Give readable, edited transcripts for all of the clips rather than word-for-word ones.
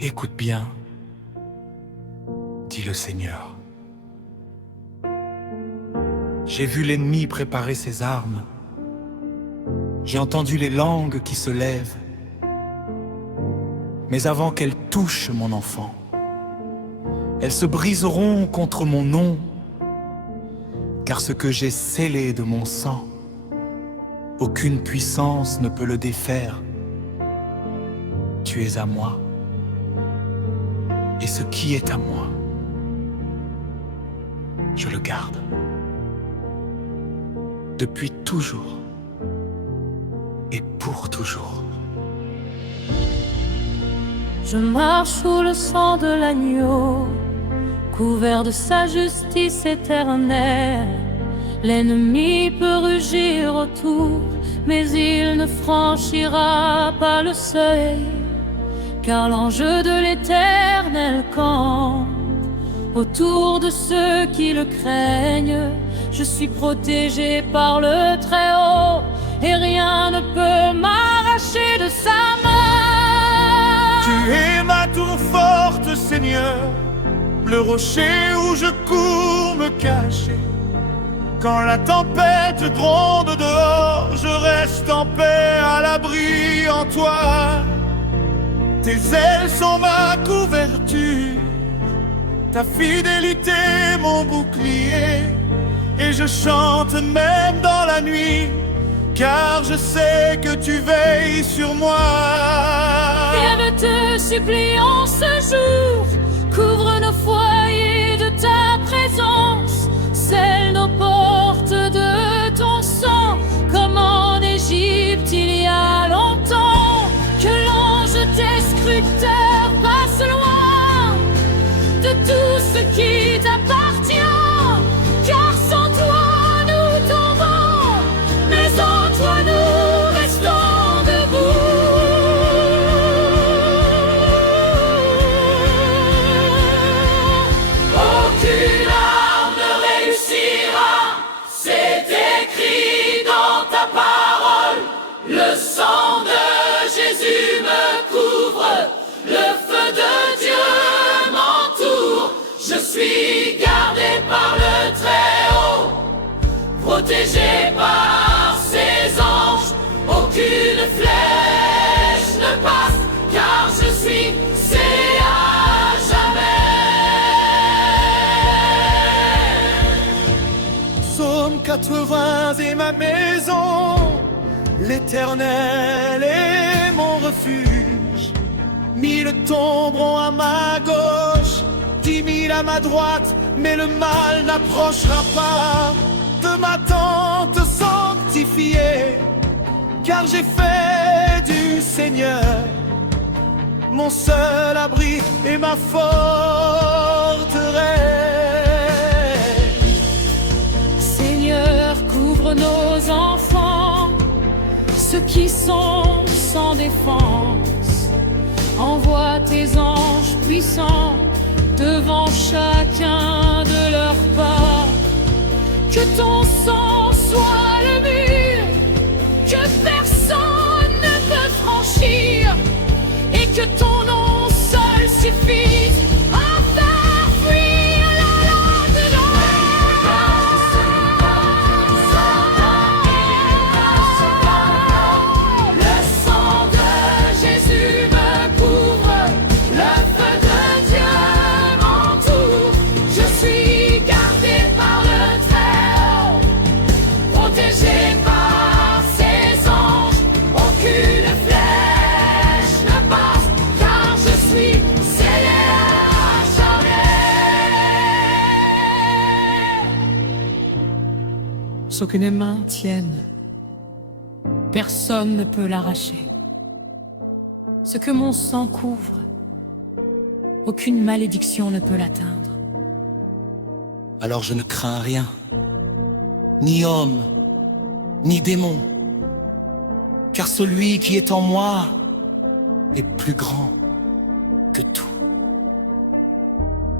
Écoute bien, dit le Seigneur. J'ai vu l'ennemi préparer ses armes. J'ai entendu les langues qui se lèvent. Mais avant qu'elles touchent mon enfant, elles se briseront contre mon nom, car ce que j'ai scellé de mon sang, aucune puissance ne peut le défaire. Tu es à moi, et ce qui est à moi, je le garde. Depuis toujours et pour toujours. Je marche sous le sang de l'agneau, couvert de sa justice éternelle. L'ennemi peut rugir autour, mais il ne franchira pas le seuil, car l'enjeu de l'Éternel campe autour de ceux qui le craignent. Je suis protégé par le Très-Haut, et rien ne peut m'arracher de sa main. Tu es ma tour forte, Seigneur, le rocher où je cours me cacher. Quand la tempête gronde dehors, je reste en paix à l'abri en toi. Tes ailes sont ma couverture, ta fidélité mon bouclier. Et je chante même dans la nuit, car je sais que tu veilles sur moi. Viens, te supplions ce jour, couvre nos foyers de ta présence, scelle nos portes de ton sang, comme en Égypte il y a longtemps. Que l'ange destructeur passe loin de tout ce qui t'appartient, car sans toi nous tombons, mais en toi nous restons debout. Aucune arme ne réussira, c'est écrit dans ta parole. Le sang de Jésus me couvre, le feu de Dieu m'entoure. Je suis gardé par le Très-Haut, protégé par ses anges. Aucune flèche ne passe, car je suis scellé à jamais. Psaume 80 et ma maison, l'Éternel est mon refuge. 1000 tomberont à ma gauche, 10 000 à ma droite, mais le mal n'approchera pas de ma tente sanctifiée, car j'ai fait du Seigneur mon seul abri et ma forteresse. Seigneur, couvre nos enfants, ceux qui sont sans défense. Envoie tes anges puissants devant chacun de leurs pas. Que ton sang soit le mur que personne ne peut franchir, et que ton nom seul suffise à faire fuir la lande noire. Le sang de Jésus me couvre, le feu de Dieu m'entoure. Je suis gardé par le Très-Haut, protégé par ses anges. Aucune flèche ne passe, car je suis scellé à jamais. Ce que mes mains tiennent, personne ne peut l'arracher. Ce que mon sang couvre, aucune malédiction ne peut l'atteindre. Alors je ne crains rien, ni homme, ni démon, car celui qui est en moi est plus grand que tout.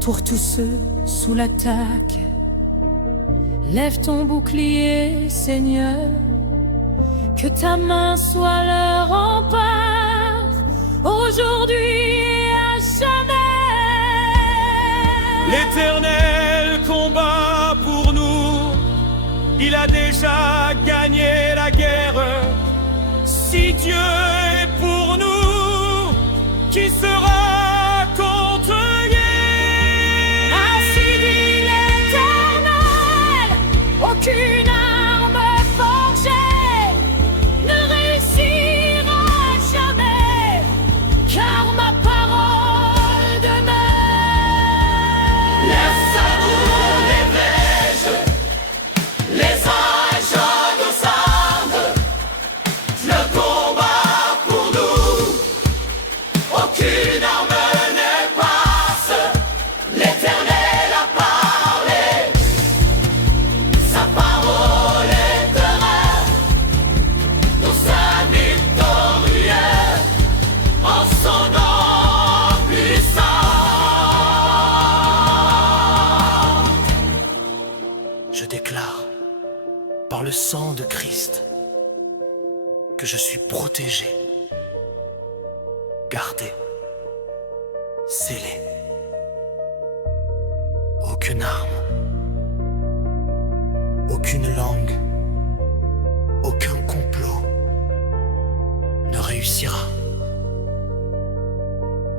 Pour tous ceux sous l'attaque, lève ton bouclier, Seigneur, que ta main soit leur rempart, aujourd'hui et à L'Éternel combat pour nous. Il a déjà gagné la guerre. Si Dieu est pour nous, qui sera contre lui? Ainsi dit l'Éternel, aucune arme forgée ne réussira jamais, car ma parole demeure. Laisse à nous les neiges, les anges nos armes, le combat pour nous, aucune arme ne passe. L'Éternel a parlé, sa parole est terreur, nous sommes victorieux en son nom puissant. Je déclare, par le sang de Christ, que je suis protégé, gardé, scellé. Aucune arme, aucune langue, aucun complot ne réussira,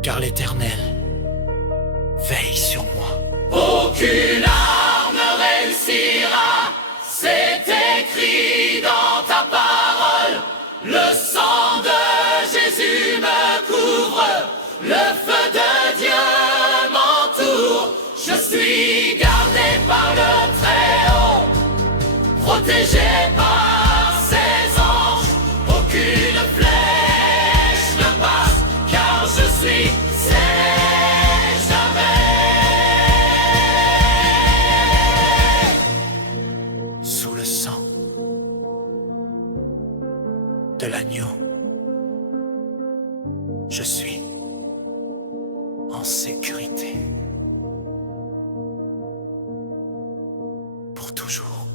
car l'Éternel veille sur moi. Aucune arme ne réussira, c'est écrit dans ta parole. Le sang de Jésus me couvre, le feu de Dieu m'entoure. Je suis gardé par le Très-Haut, protégé par ses anges. Aucune flèche ne passe, car je suis scellé jamais. Sous le sang de l'agneau, je suis en sécurité pour toujours.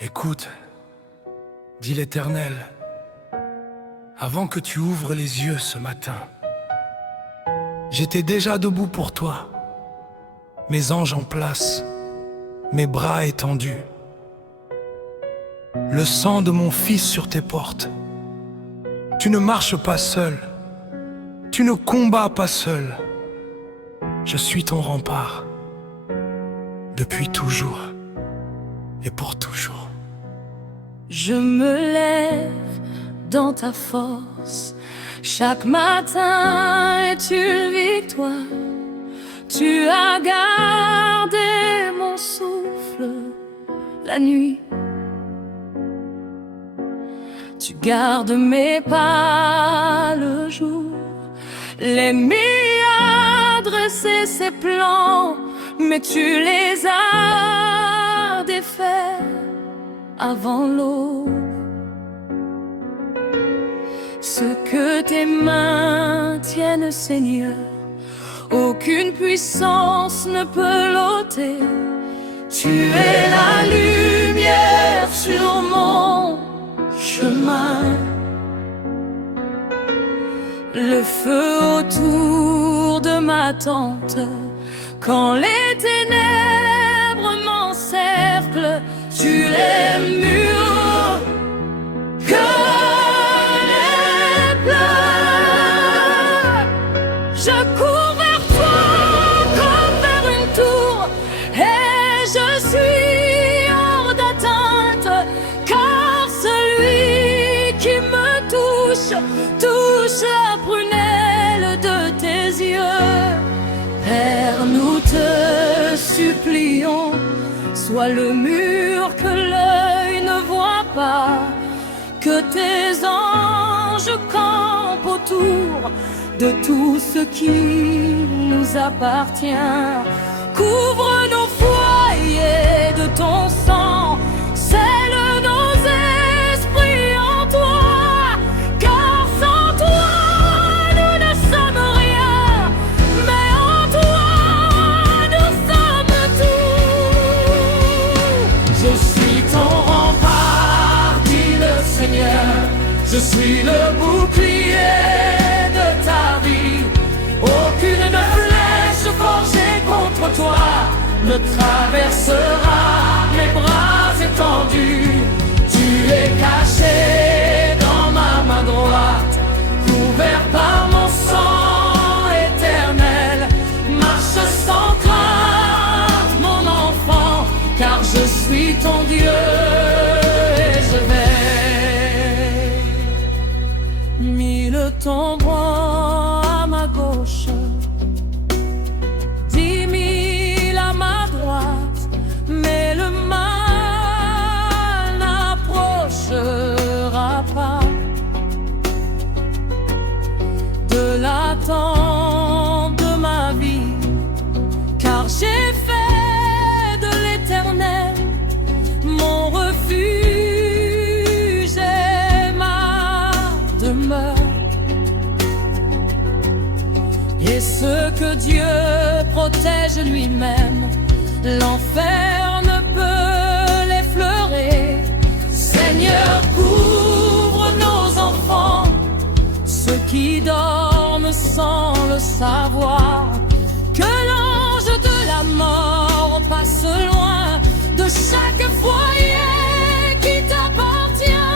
Écoute, dit l'Éternel, avant que tu ouvres les yeux ce matin, j'étais déjà debout pour toi, mes anges en place, mes bras étendus. Le sang de mon fils sur tes portes. Tu ne marches pas seul, tu ne combats pas seul. Je suis ton rempart, depuis toujours et pour toujours. Je me lève dans ta force. Chaque matin est une victoire. Tu as gardé mon souffle la nuit. Tu gardes mes pas le jour. L'ennemi a dressé ses plans, mais tu les as défaits avant l'aube. Ce que tes mains tiennent, Seigneur, aucune puissance ne peut l'ôter. Tu es la lumière sur mon chemin, le feu autour de ma tente. Quand les ténèbres m'encerclent, tu les murs que les pleurs. Je cours vers toi comme vers une tour, et je suis hors d'atteinte, car celui qui me touche, touche la prunelle de tes yeux. Père, nous te supplions, sois le mur que l'œil ne voit pas, que tes anges campent autour de tout ce qui nous appartient. Couvre nos foyers de ton sang, scelle nos esprits en toi, car sans toi nous ne sommes rien, mais en toi nous sommes tout. Je suis ton rempart, dit Je suis le bouclier de ta vie. Aucune flèche forgée contre toi ne traversera mes bras étendus. Tu es caché dans ma main droite, couvert par mon sang éternel. Marche sans crainte, mon enfant, car je suis ton Dieu et je vais. 1000 tomberont à ma gauche, 10 000 à ma droite, mais le mal n'approchera pas de l'attente de ma vie, car j'ai fait de l'Éternel mon refuge et ma demeure. Et ce que Dieu protège lui-même, l'enfer ne peut l'effleurer. Seigneur, couvre nos enfants, ceux qui dorment sans le savoir. Que l'ange de la mort passe loin de chaque foyer qui t'appartient,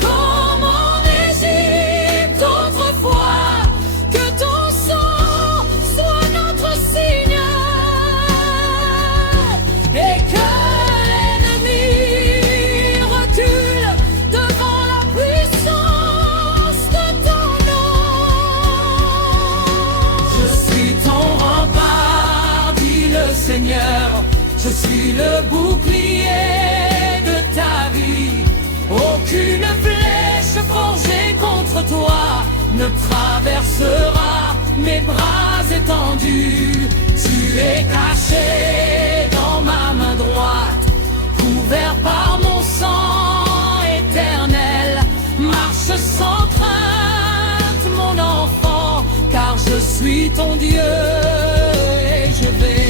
comme en Égypte autrefois. Que ton sang soit notre signe et que l'ennemi recule devant la puissance de ton nom. Je suis ton rempart, dit le Seigneur. Je suis le bouclier de ta vie. Aucune flèche forgée contre toi ne traversera mes bras étendus. Tu es caché dans ma main droite, couvert par mon sang éternel. Marche sans crainte, mon enfant, car je suis ton Dieu et je vais.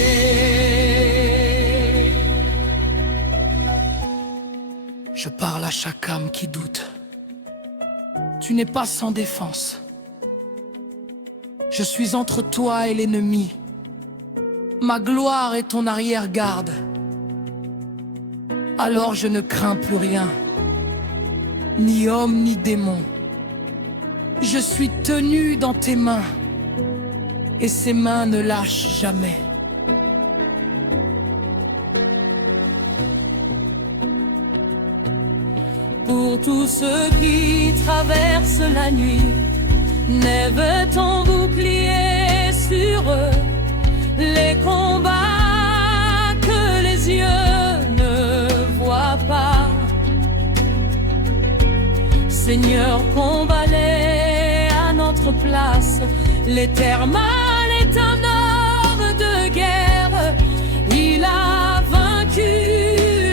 Je parle à chaque âme qui doute. Tu n'es pas sans défense. Je suis entre toi et l'ennemi. Ma gloire est ton arrière-garde. Alors je ne crains plus rien, ni homme ni démon. Je suis tenu dans tes mains, et ces mains ne lâchent jamais. Pour tous ceux qui traversent la nuit, lève ton bouclier sur eux. Les combats que les yeux ne voient pas, Seigneur, combat-les à notre place. L'Éternel est un homme de guerre, il a vaincu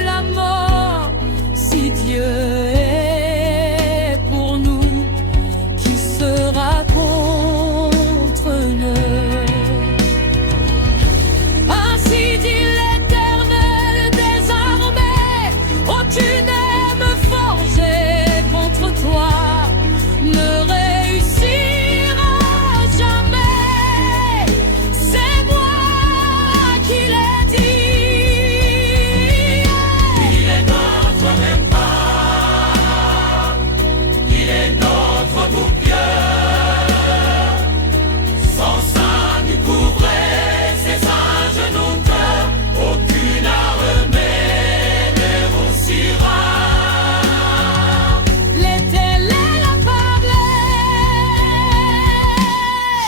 la mort. Si Dieu est pour nous, qui sera contre nous? Ainsi dit l'Éternel des armées, aucune âme forgée contre toi ne réussira jamais. C'est moi qui l'ai dit. Il est notre rempart, il est notre bouclier. Sans ça nous couvrait, ses anges nous cœurs. Aucune armée ne réussira. L'Éternel a parlé.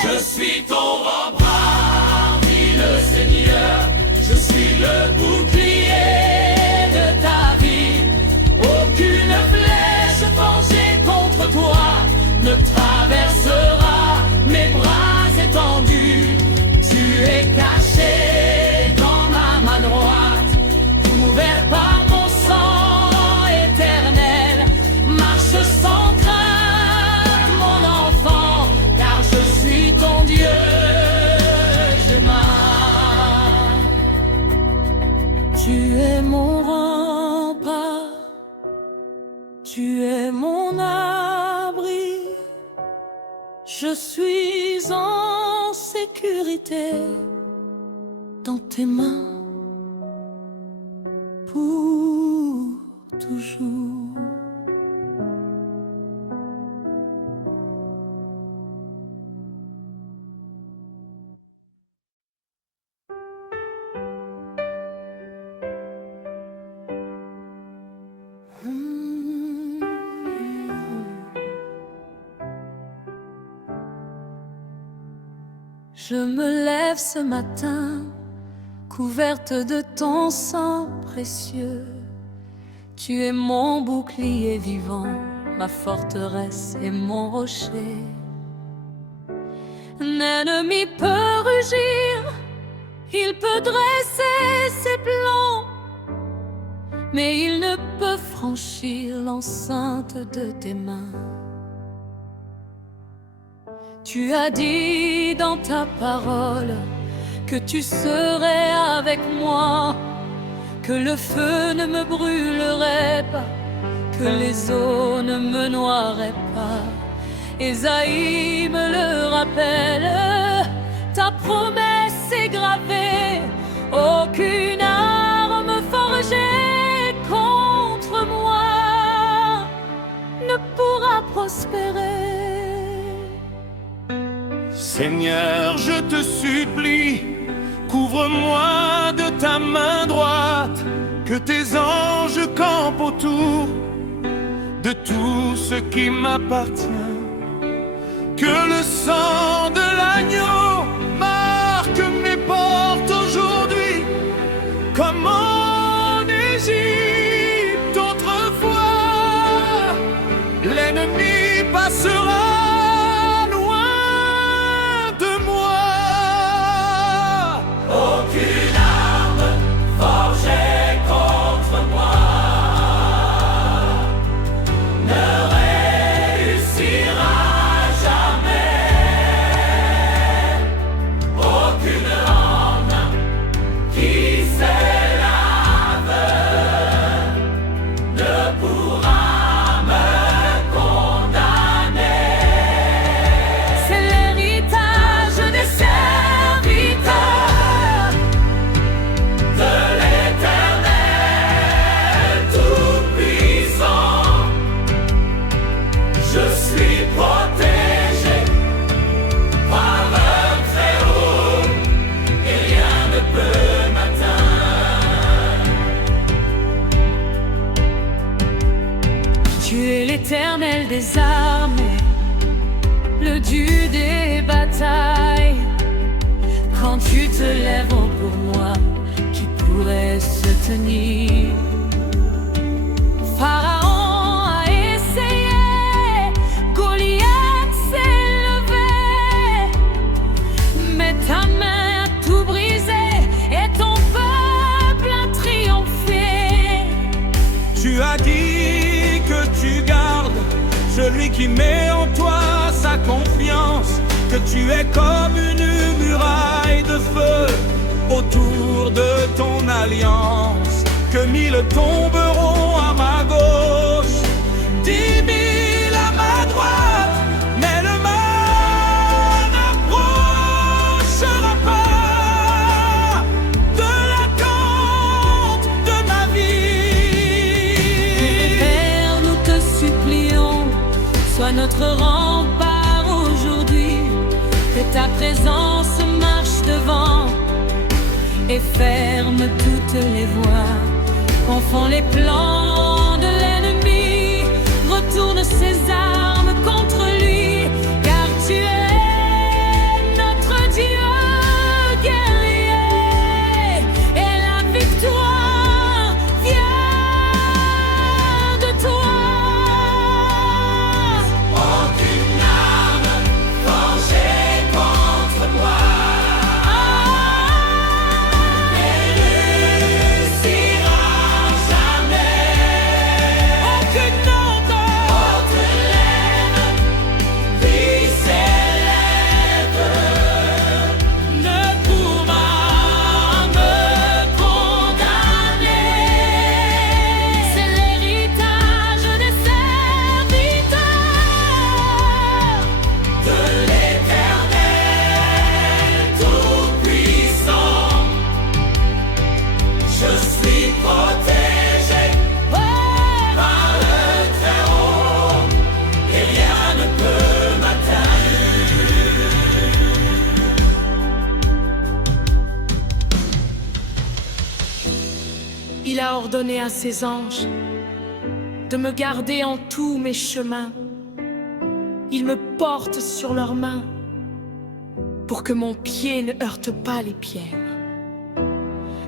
Je suis ton rempart, dit le Seigneur. Je suis le bouclier de ta vie. Aucune flèche forgée contre toi ne traversera mes bras étendus. Tu es caché dans ma main droite, couvert par mon sang éternel. Marche sans crainte, mon enfant, car je suis ton Dieu. Je m'arrête. Tu es mon rempart, tu es mon âme. Je suis en sécurité dans tes mains pour toujours. Je me lève ce matin, couverte de ton sang précieux. Tu es mon bouclier vivant, ma forteresse et mon rocher. Un ennemi peut rugir, il peut dresser ses plans, mais il ne peut franchir l'enceinte de tes mains. Tu as dit dans ta parole que tu serais avec moi, que le feu ne me brûlerait pas, que les eaux ne me noieraient pas. Ésaïe me le rappelle, ta promesse est gravée, aucune arme forgée contre moi ne pourra prospérer. Seigneur, je te supplie, couvre-moi de ta main droite, que tes anges campent autour de tout ce qui m'appartient. Que le sang de l'agneau marque mes portes aujourd'hui, comme en Égypte autrefois. L'ennemi passera l'Éternel des armées, le Dieu des batailles. Quand tu te lèves pour moi, qui pourrait se tenir? Pharaon a essayé, Goliath s'est levé, mais ta main a tout brisé et ton peuple a triomphé. Tu as dit que tu gardes celui qui met en toi sa confiance, que tu es comme une muraille de feu autour de ton alliance, que 1000 tomberont à ma gauche, 10 000 à ma droite, mais le mal n'approchera pas de la tente de ma vie. Père, nous te supplions, sois notre rempart aujourd'hui, que ta présence marche devant et ferme toutes les voies, confond les plans de l'ennemi, retourne ses armes contre lui, car tu es notre Dieu guerrier, et la victoire vient de toi. Aucune arme forgée contre moi ne réussira jamais. Aucune autre Il a ordonné à ses anges de me garder en tous mes chemins. Ils me portent sur leurs mains pour que mon pied ne heurte pas les pierres.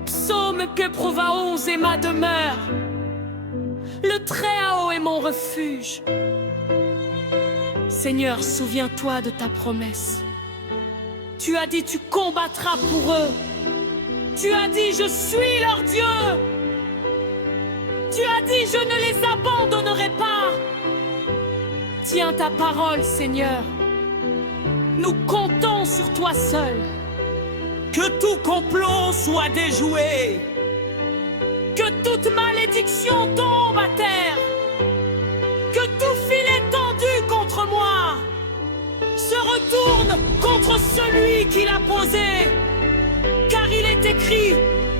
Psaume que Provaonze est ma demeure. Le Très-Haut est mon refuge. Seigneur, souviens-toi de ta promesse. Tu as dit, tu combattras pour eux. Tu as dit, je suis leur Dieu. Tu as dit, je ne les abandonnerai pas. Tiens ta parole, Seigneur. Nous comptons sur toi seul. Que tout complot soit déjoué. Que toute malédiction tombe à terre. Que tout filet tendu contre moi se retourne contre celui qui l'a posé. Car il est écrit,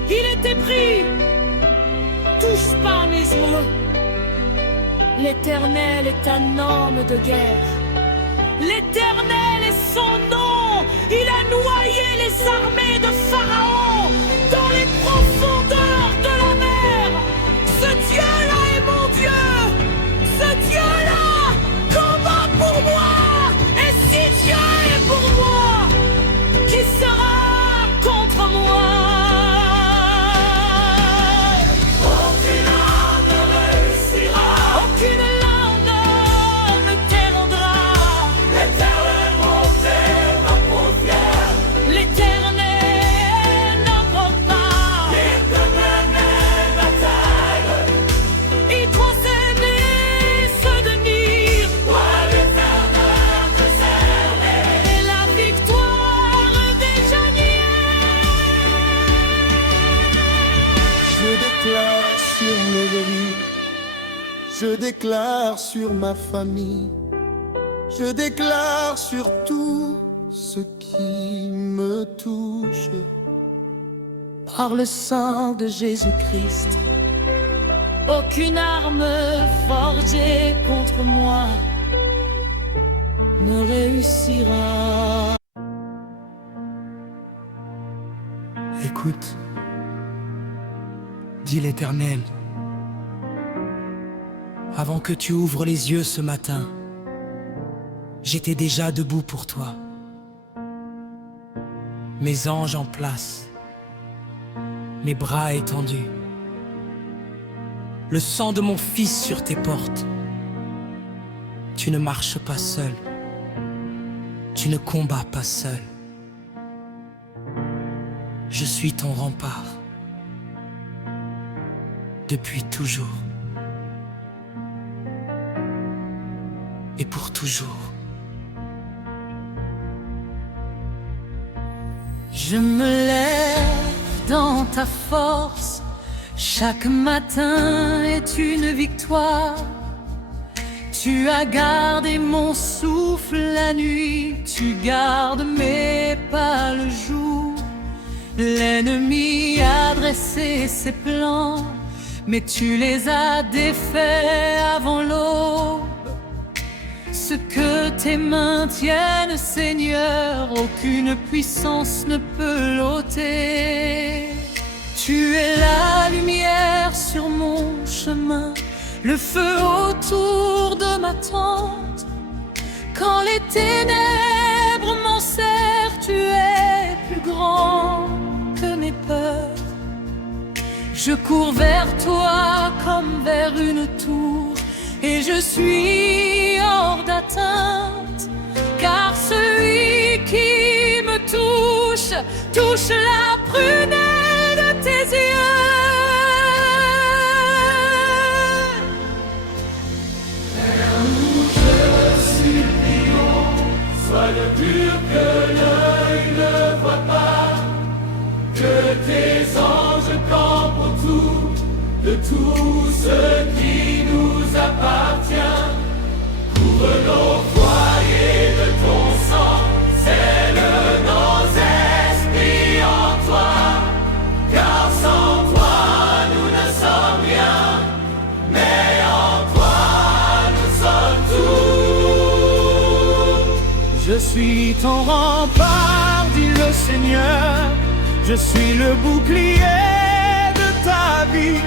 il est épris. Touche pas mes os. L'Éternel est un homme de guerre. L'Éternel est son nom. Il a noyé les armées de Pharaon dans les profondeurs de la mer. Ce Dieu-là est mon Dieu. Ce Dieu-là combat pour moi. Et si Dieu est pour moi, qui sera contre moi? Aucune arme ne réussira. Aucune lame ne t'érodera. L'Éternel montait ma paupière. L'Éternel n'apprend pas. Il te menait bataille. Il transcendait ce denier. Toi l'Éternel te servait. Et la victoire déjà niée. Je déclare sur mes vies, je déclare sur ma famille, je déclare sur tout ce qui me touche. Par le sang de Jésus-Christ, aucune arme forgée contre moi ne réussira. Écoute, dit l'Éternel, avant que tu ouvres les yeux ce matin, j'étais déjà debout pour toi. Mes anges en place, mes bras étendus, le sang de mon fils sur tes portes. Tu ne marches pas seul, tu ne combats pas seul. Je suis ton rempart, depuis toujours et pour toujours. Je me lève dans ta force. Chaque matin est une victoire. Tu as gardé mon souffle la nuit. Tu gardes mes pas le jour. L'ennemi a dressé ses plans, mais tu les as défaits avant l'aube. Ce que tes mains tiennent, Seigneur, aucune puissance ne peut l'ôter. Tu es la lumière sur mon chemin, le feu autour de ma tente. Quand les ténèbres m'enserrent, tu es plus grand que mes peurs. Je cours vers toi comme vers une tour, et je suis hors d'atteinte, car celui qui me touche, touche la prunelle de tes yeux. Sois le pur que l'œil ne voit pas, que tes anges campent autour de tout ce qui nous appartient. Couvre nos foyers de ton sang, scelle nos esprits en toi, car sans toi nous ne sommes rien, mais en toi nous sommes tout. Je suis ton rempart, dit le Seigneur. Je suis le bouclier de ta vie. vie.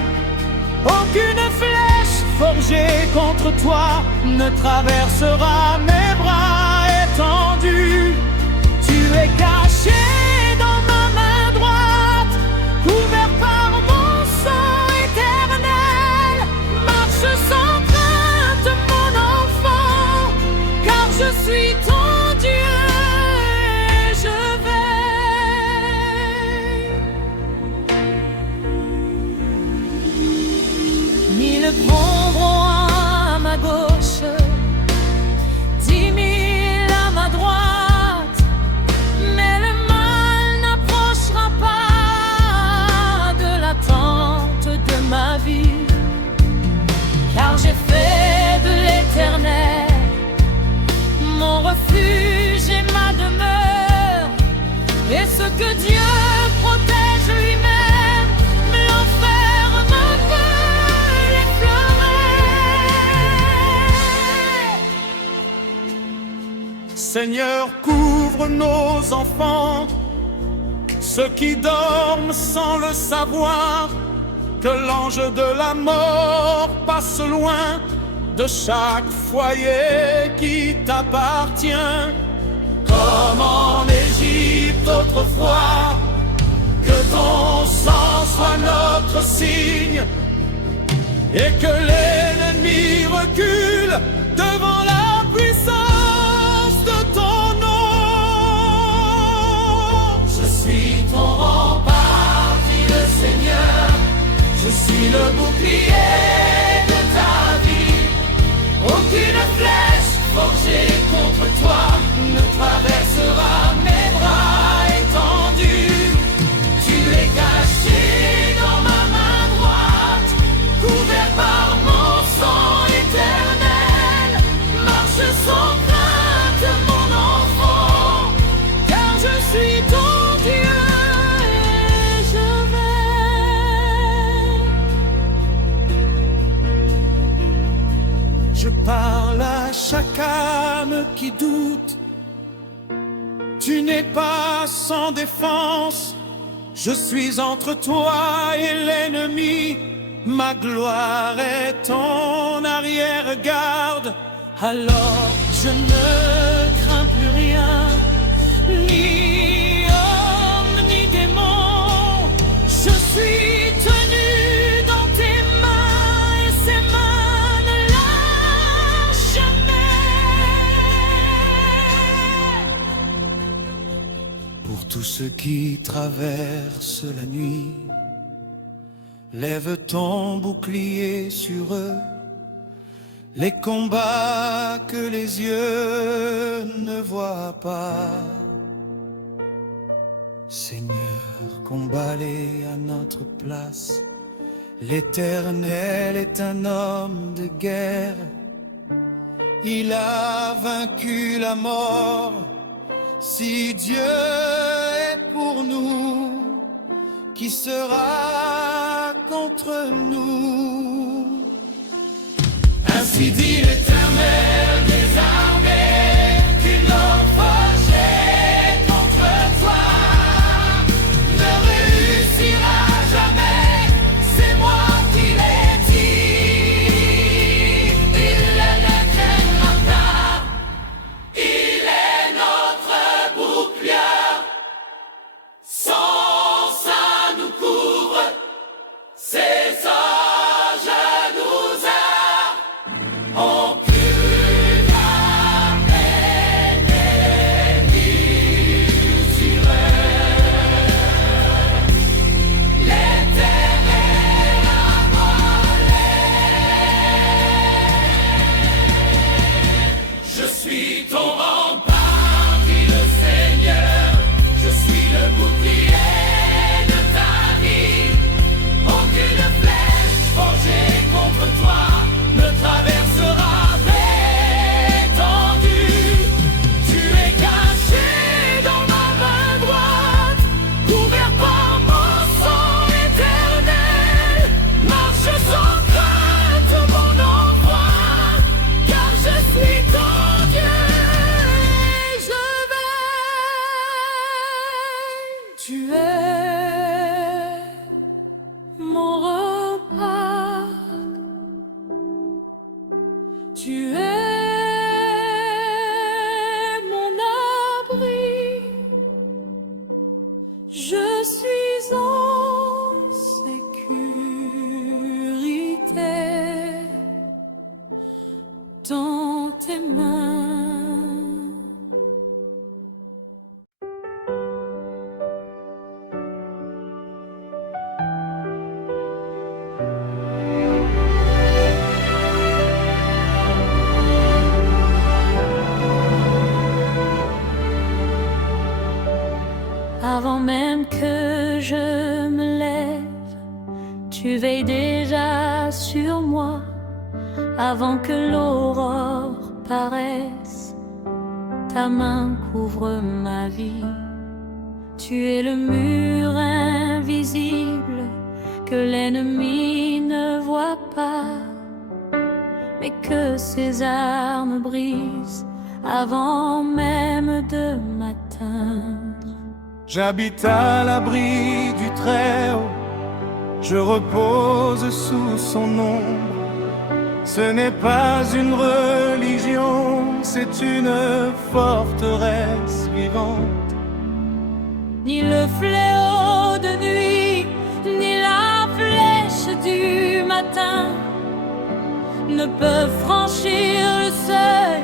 Aucune flèche forgée contre toi ne traversera mes bras étendus. Tu es caché dans ma main droite, couvert par mon sang éternel. Marche sans crainte, mon enfant, car je suis ton Dieu et je veille. 1000 prendront à ma gauche, 10 000 à ma droite, mais le mal n'approchera pas de la tente de ma vie. Car j'ai fait de l'Éternel mon refuge et ma demeure, et ce que Dieu protège lui-même, l'enfer ne peut l'effleurer. Seigneur, couvre nos enfants, ceux qui dorment sans le savoir, que l'ange de la mort passe loin de chaque foyer qui t'appartient. Comme en Égypte autrefois, que ton sang soit notre signe, et que l'ennemi recule devant la puissance de ton nom. Je suis ton rempart, dit le Seigneur, je suis le bouclier de ta vie. Aucune flèche forgée contre toi ne traversera mes bras étendus. Tu es caché dans ma main droite, couvert par mon sang éternel. Marche sans crainte, mon enfant, car je suis ton Dieu et je veille. Je parle à chaque âme qui doute. Tu n'es pas sans défense. Je suis entre toi et l'ennemi. Ma gloire est ton arrière-garde. Alors je ne crains plus rien, ni homme ni démon. Je suis tenu dans tes mains et ces mains ne lâchent jamais. Pour tous ceux qui traversent la nuit, lève ton bouclier sur eux. Les combats que les yeux ne voient pas, Seigneur, combat-les à notre place. L'Éternel est un homme de guerre. Il a vaincu la mort. Si Dieu est pour nous, qui sera contre nous? Ainsi dit l'Éternel des armées, qu'une homme forgé contre toi ne réussira jamais. C'est moi qui l'ai dit. Il est l'Éternel, il est notre bouclier. Son sein nous couvre, ses anges nous a. On peut Tu veilles déjà sur moi avant que l'aurore paraisse. Ta main couvre ma vie. Tu es le mur invisible que l'ennemi ne voit pas, mais que ses armes brisent avant même de m'atteindre. J'habite à l'abri du Très-Haut, je repose sous son ombre. Ce n'est pas une religion, c'est une forteresse vivante. Ni le fléau de nuit, ni la flèche du matin ne peuvent franchir le seuil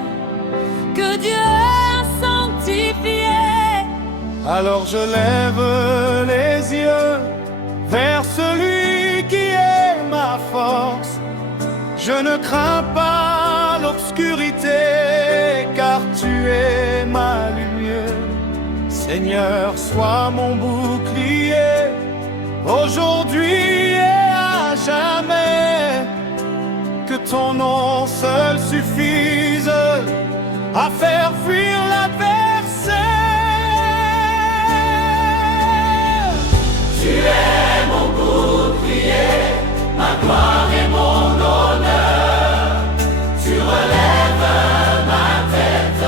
que Dieu a sanctifié. Alors je lève les yeux vers celui qui est ma force. Je ne crains pas l'obscurité, car tu es ma lumière. Seigneur, sois mon bouclier, aujourd'hui et à jamais. Que ton nom seul suffise à faire fuir l'adversaire. Tu es mon bouclier, ma gloire et mon honneur. Tu relèves ma tête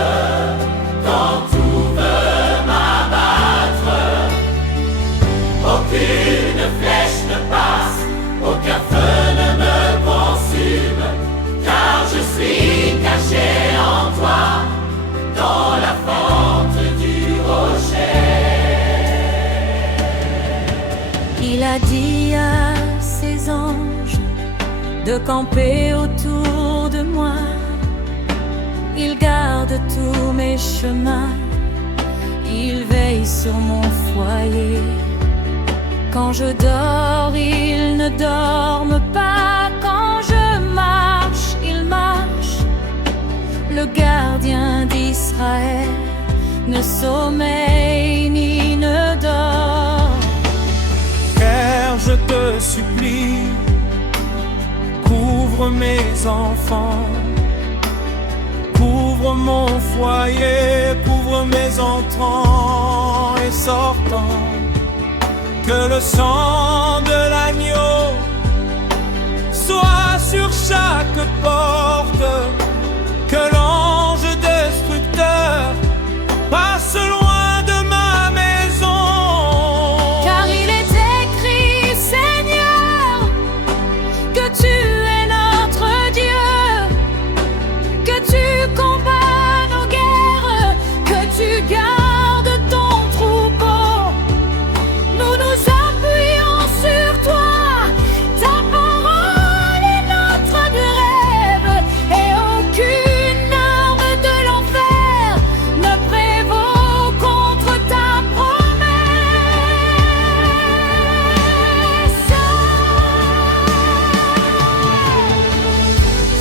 quand tout veut m'abattre. Aucune flèche ne passe, aucun feu ne me consume, car je suis caché en toi, dans la fente du rocher. Il a dit à ses anges de camper autour de moi. Il garde tous mes chemins, il veille sur mon foyer. Quand je dors, ils ne dorment pas. Quand je marche, ils marchent. Le gardien d'Israël ne sommeille ni ne dort. Père, je te supplie, couvre mes enfants, couvre mon foyer, couvre mes entrants et sortants. Que le sang de l'agneau soit sur chaque porte, que l'ange destructeur passe loin de ma maison. Car il est écrit, Seigneur, que tu es notre Dieu, que tu combats nos guerres, que tu gardes ton troupeau. Nous nous appuyons sur toi, ta parole est notre grève, et aucune arme de l'enfer ne prévaut contre ta promesse.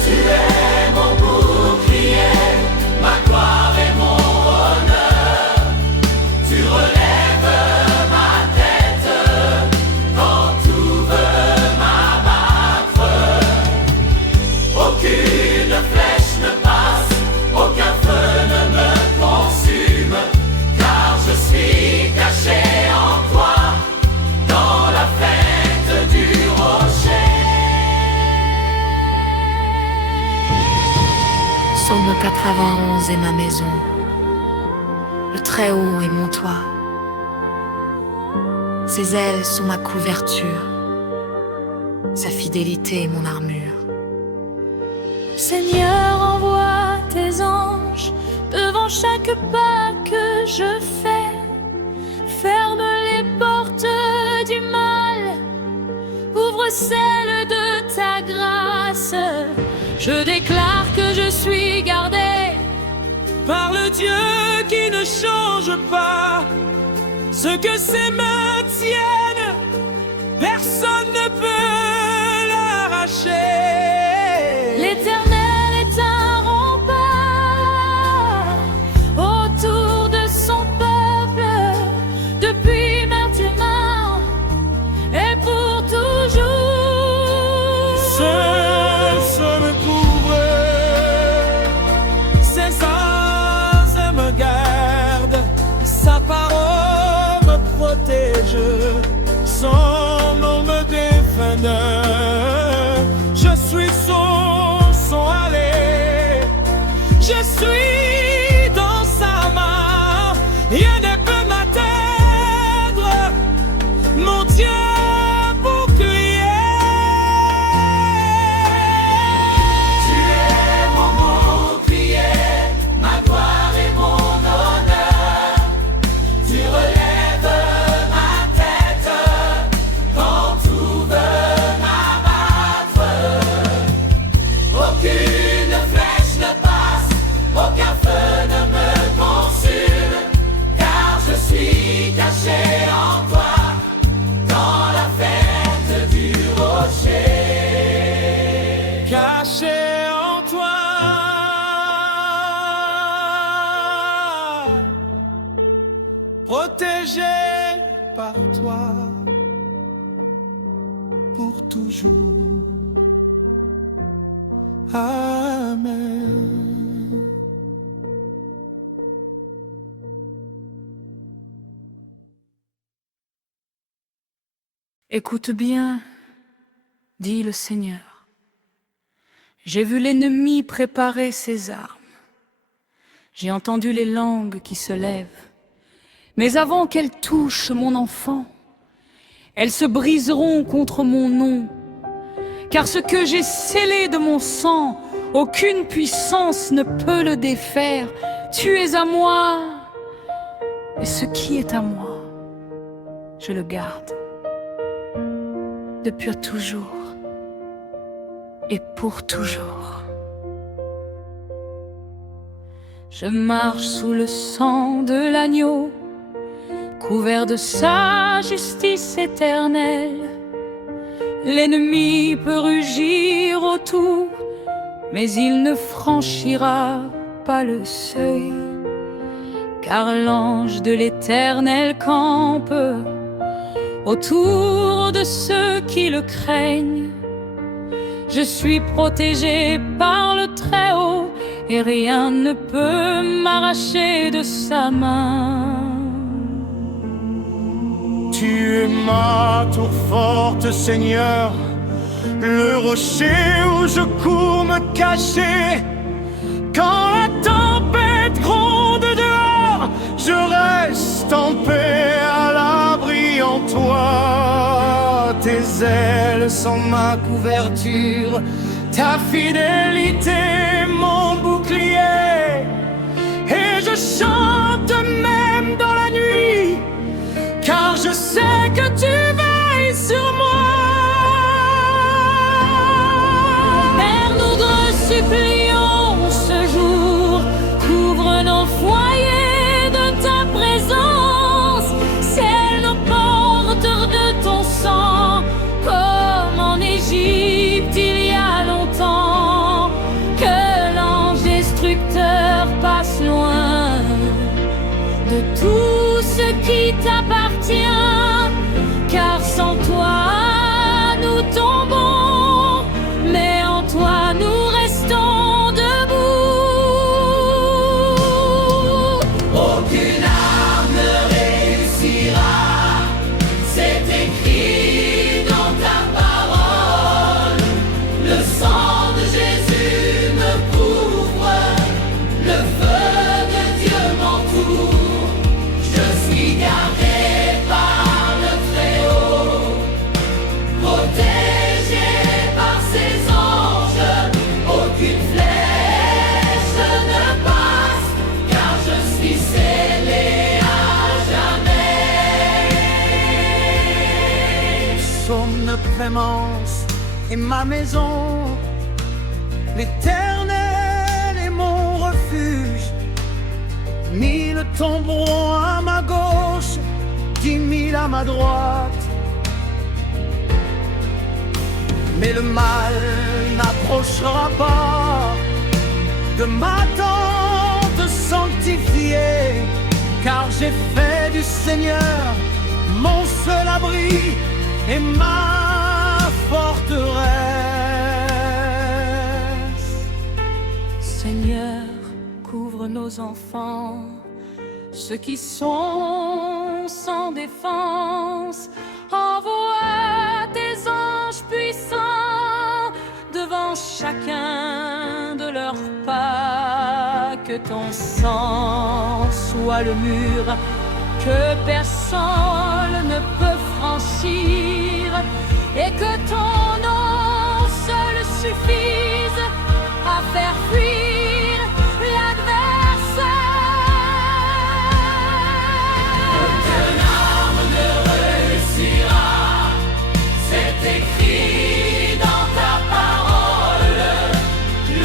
Tu es mon bouclier, ma gloire et mon honneur. Tu relèves ma tête quand tout veut m'abattre. Aucune flèche ne passe, aucun feu ne me consume, car je suis caché en toi, dans la fête du rocher. Psaume 91 est ma maison, le Très-Haut est mon toit, ses ailes sont ma couverture, sa fidélité est mon armure. Seigneur, envoie tes anges devant chaque pas que je fais. Ferme les portes du mal, ouvre celles de ta grâce. Je déclare que je suis gardé par le Dieu qui ne change pas. Ce que ses mains tiennent, personne ne peut l'arracher. L'Éternel est un rempart autour de son peuple depuis maintenant et pour toujours. caché en toi. Protégé par toi pour toujours. Amen. Écoute bien, dit le Seigneur. J'ai vu l'ennemi préparer ses armes. J'ai entendu les langues qui se lèvent. Mais avant qu'elles touchent mon enfant, elles se briseront contre mon nom. Car ce que j'ai scellé de mon sang, aucune puissance ne peut le défaire. Tu es à moi, et ce qui est à moi, je le garde. Depuis toujours et pour toujours. Je marche sous le sang de l'agneau, couvert de sa justice éternelle. L'ennemi peut rugir autour, mais il ne franchira pas le seuil, car l'ange de l'Éternel campe autour de ceux qui le craignent. Je suis protégé par le Très-Haut et rien ne peut m'arracher de sa main. Tu es ma tour forte, Seigneur, le rocher où je cours me cacher. Quand la tempête gronde dehors, je reste en paix à l'abri en toi. Tes ailes sont ma couverture, ta fidélité mon bouclier. Et je chante même dans la nuit, car je sais que tu veilles sur moi. Père, nous te supplions ce jour, couvre nos foyers de ta présence, scelle nos portes de ton sang, comme en Égypte il y a longtemps. Que l'ange destructeur passe loin de tout ce qui t'appartient, car sans toi nous tombons, mais en toi nous restons debout. Aucune arme ne réussira, c'est écrit dans ta parole. Le sang de Jésus me couvre, le feu de Dieu m'entoure. Je suis gardé par le Très-Haut, protégé par ses anges. Aucune flèche ne passe, car je suis scellé à jamais. Psaume de clémence est ma maison, l'Éternel est mon refuge. 1000 tomberont à ma gauche, 10 000 à ma droite, mais le mal n'approchera pas de ma tente sanctifiée, car j'ai fait du Seigneur mon seul abri et ma forteresse. Seigneur, couvre nos enfants, ceux qui sont sans défense. Envoie tes anges puissants devant chacun de leurs pas. Que ton sang soit le mur que personne ne peut franchir, et que ton nom seul suffise à faire fuir l'adversaire. Aucune arme ne réussira, c'est écrit dans ta parole.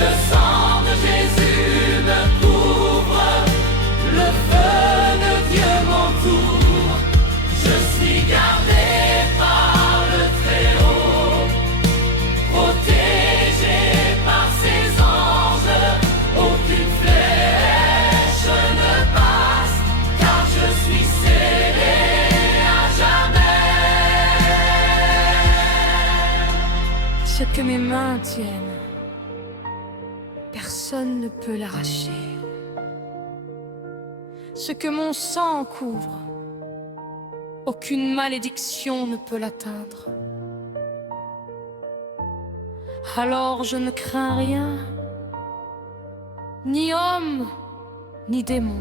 Le sang de Jésus me couvre, le feu de Dieu m'entoure. Je suis gardé par le Très-Haut, Ce que mes mains tiennent, personne ne peut l'arracher. Ce que mon sang couvre, aucune malédiction ne peut l'atteindre. Alors je ne crains rien, ni homme, ni démon,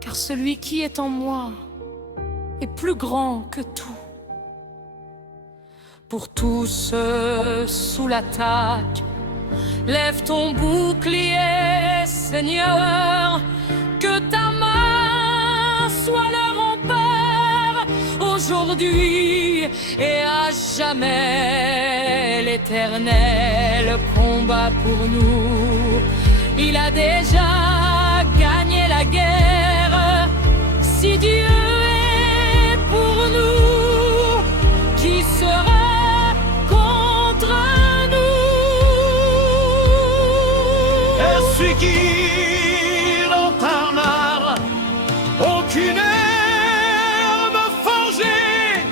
car celui qui est en moi est plus grand que tout. Pour tous ceux sous l'attaque, lève ton bouclier, Seigneur, que ta main soit leur rempart aujourd'hui et à jamais. L'Éternel combat pour nous. Il a déjà gagné la guerre. Si Dieu est pour nous, qui sera contre nous? Est-ce qui dans ta mare, aucune arme forgée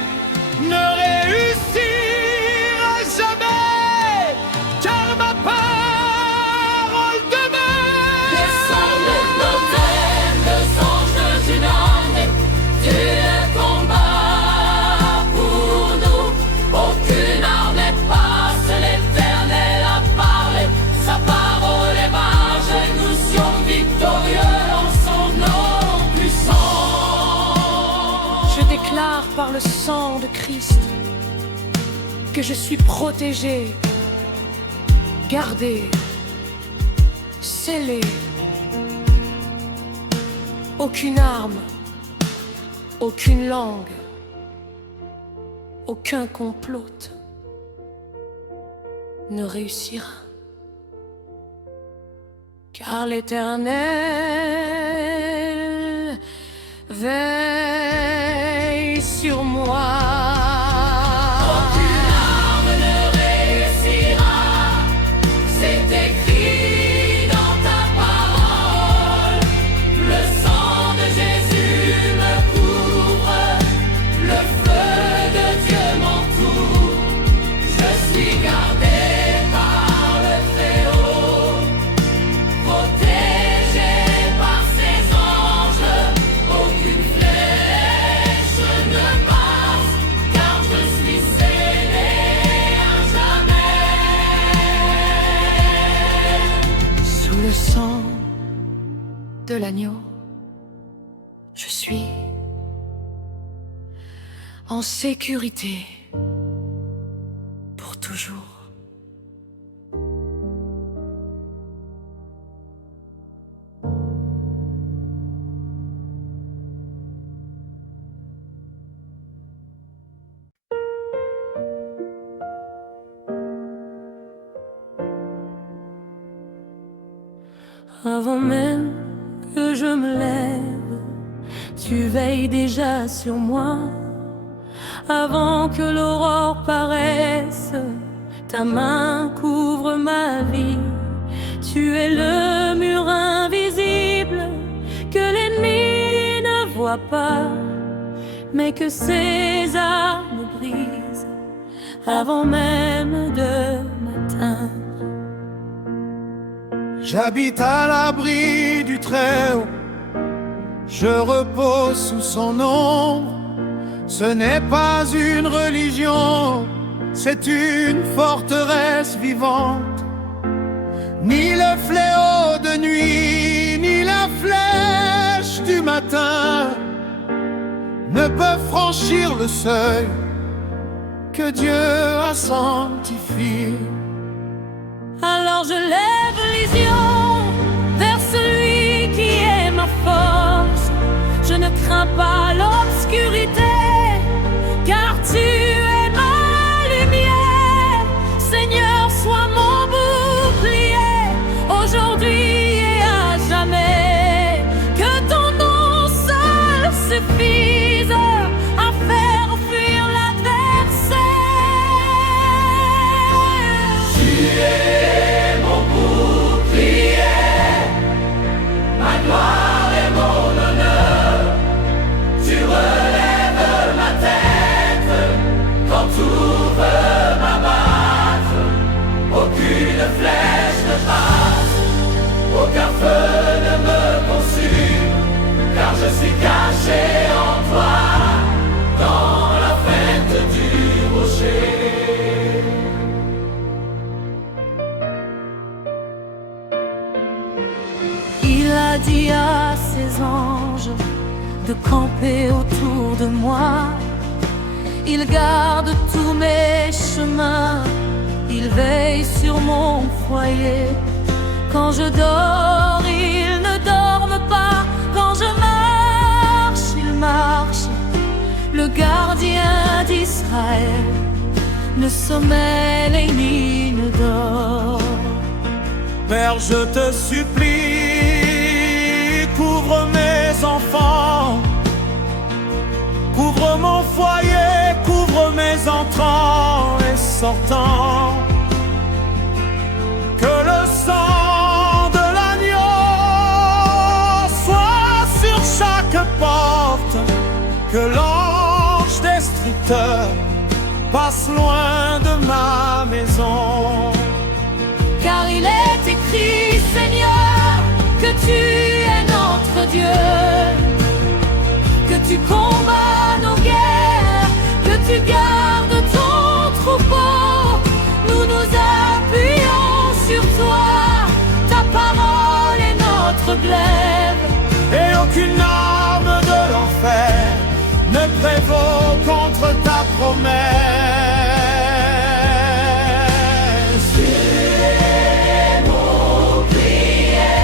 ne réussira jamais, car ma parole demeure. Descendez l'autel, le ange d'une armée, Dieu combat pour nous. Aucune armée passe, l'Éternel a parlé, sa parole est marge, et nous sommes victorieux en son nom puissant. Je déclare par le sang de Christ que je suis protégé, gardé, scellé. Aucune arme, aucune langue, aucun complot ne réussira. Car l'Éternel veille sur moi. Aucune arme ne réussira, c'est écrit dans ta parole. Le sang de Jésus me couvre, le feu de Dieu m'entoure. Je suis gardé par le Très-Haut, protégé par ses anges. Aucune flèche ne passe, car je suis scellé à jamais. Sous le sang de l'agneau, je suis en sécurité pour toujours. Avant même que je me lève, tu veilles déjà sur moi. Avant que l'aurore paraisse, ta main couvre ma vie. Tu es le mur invisible que l'ennemi ne voit pas, mais que ses armes brisent avant même de m'atteindre. J'habite à l'abri du Très-Haut, je repose sous son ombre. Ce n'est pas une religion, c'est une forteresse vivante. Ni le fléau de nuit, ni la flèche du matin ne peuvent franchir le seuil que Dieu a sanctifié. Alors je lève les yeux vers celui qui est ma force. Je ne crains pas l'obscurité, car tu es ma lumière. Seigneur, sois mon bouclier, aujourd'hui et à jamais. Que ton nom seul suffise à faire fuir l'adversaire. Tu es mon bouclier, ma gloire et mon honneur. Tu relèves a dit à ses anges de camper autour de moi. Il garde tous mes chemins, il veille sur mon foyer. Quand je dors, il ne dorme pas. Quand je marche, il marche. Le gardien d'Israël ne sommeille ni ne dort. Père, je te supplie, couvre mes enfants, couvre mon foyer, couvre mes entrants et sortants. Que le sang de l'agneau soit sur chaque porte, que l'ange destructeur passe loin de ma maison. Car il est écrit, Seigneur, que tu es notre Dieu, que tu combats nos guerres, que tu gardes ton troupeau. Nous nous appuyons sur toi, ta parole est notre glaive. Et aucune arme de l'enfer ne prévaut contre ta promesse. Tu es mon bouclier,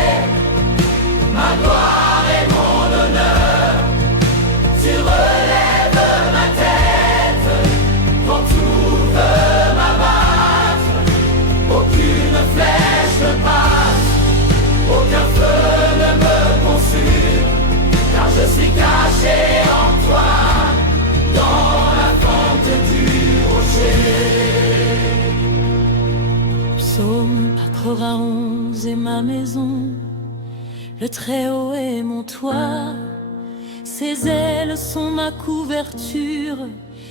ma gloire et mon honneur. Tu relèves ma tête quand tout veut m'abattre. Aucune flèche ne passe, aucun feu ne me consume, car je suis caché en toi, dans la fente du rocher. Psaume 91 est ma maison, le Très-Haut est mon toit. Ses ailes sont ma couverture,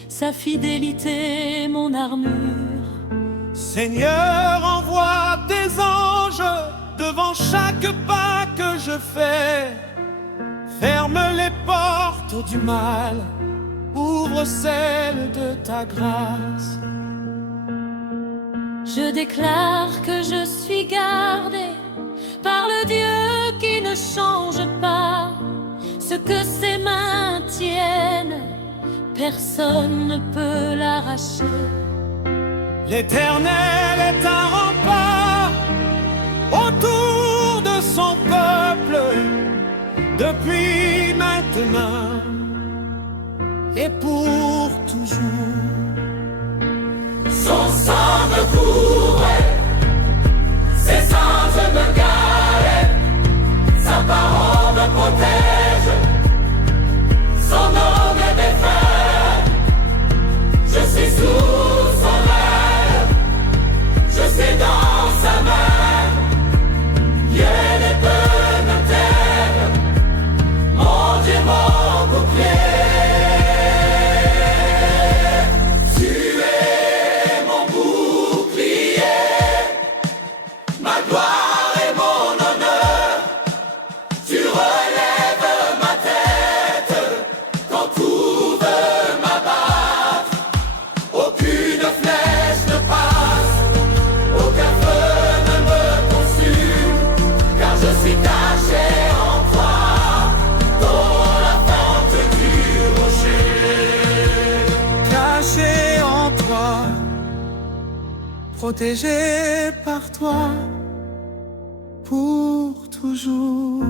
sa fidélité mon armure. Seigneur, envoie tes anges devant chaque pas que je fais. Ferme les portes du mal, ouvre celles de ta grâce. Je déclare que je suis gardé par le Dieu qui ne change pas. Ce que ses mains tiennent, personne ne peut l'arracher. L'Éternel est un rempart autour de son peuple, depuis maintenant et pour toujours. Son sang me couvre, ses anges me gardent, sa parole me protège, son nom me défend. Je suis sous son aile, je suis dans sa main. Rien ne peut me taire, mon Dieu, mon bouclier. Tu es mon bouclier, ma gloire et mon honneur. Tu relèves ma tête quand tout veut m'abattre. Aucune flèche ne passe, aucun feu ne me consume, car je suis caché en toi, dans la fente du rocher. Caché en toi, protégé par toi, pour toujours.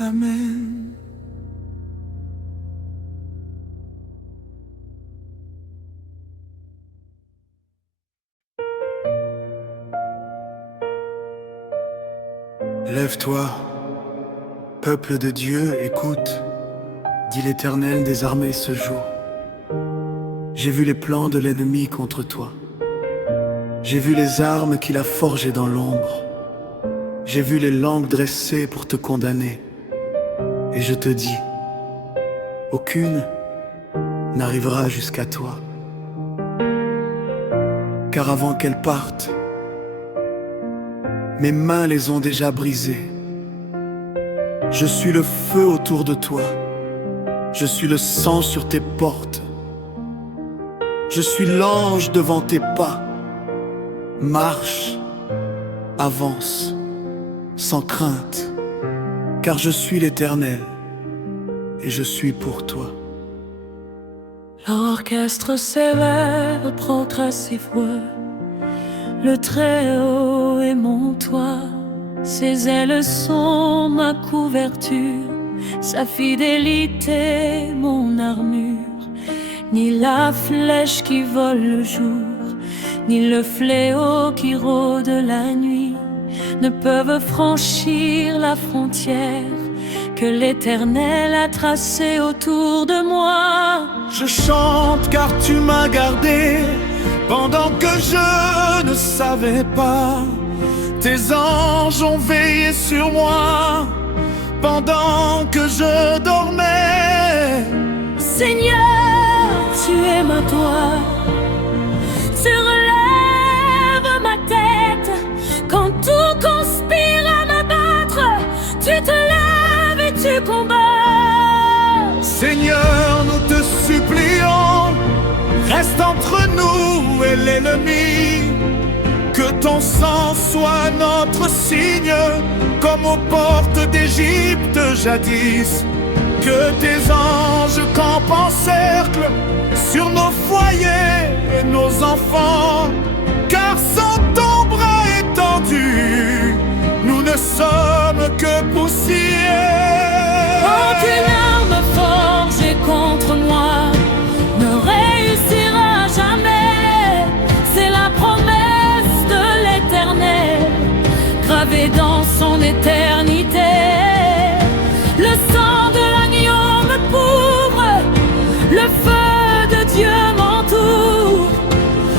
Amen. Lève-toi, peuple de Dieu, écoute, dit l'Éternel des armées ce jour. J'ai vu les plans de l'ennemi contre toi. J'ai vu les armes qu'il a forgées dans l'ombre. J'ai vu les langues dressées pour te condamner. Et je te dis, aucune n'arrivera jusqu'à toi. Car avant qu'elles partent, mes mains les ont déjà brisées. Je suis le feu autour de toi. Je suis le sang sur tes portes. Je suis l'ange devant tes pas. Marche, avance, sans crainte, car je suis l'Éternel et je suis pour toi. L'orchestre sévère progressif voix, le Très-Haut est mon toit, ses ailes sont ma couverture, sa fidélité mon armure. Ni la flèche qui vole le jour, ni le fléau qui rôde la nuit ne peuvent franchir la frontière que l'Éternel a tracée autour de moi. Je chante car tu m'as gardé pendant que je ne savais pas. Tes anges ont veillé sur moi pendant que je dormais. Seigneur, tu es ma toit, tu relèves ma tête. Quand tout conspire à m'abattre, tu te lèves et tu combats. Seigneur, nous te supplions, reste entre nous et l'ennemi. Que ton sang soit notre signe, comme aux portes d'Égypte jadis. Que tes anges campent en cercle sur nos foyers et nos enfants, car sans ton bras étendu, nous ne sommes que poussière. Aucune arme forgée contre moi ne réussira jamais. C'est la promesse de l'Éternel, gravée dans son éternité. Le sang de l'agneau me couvre, le feu de Dieu m'entoure.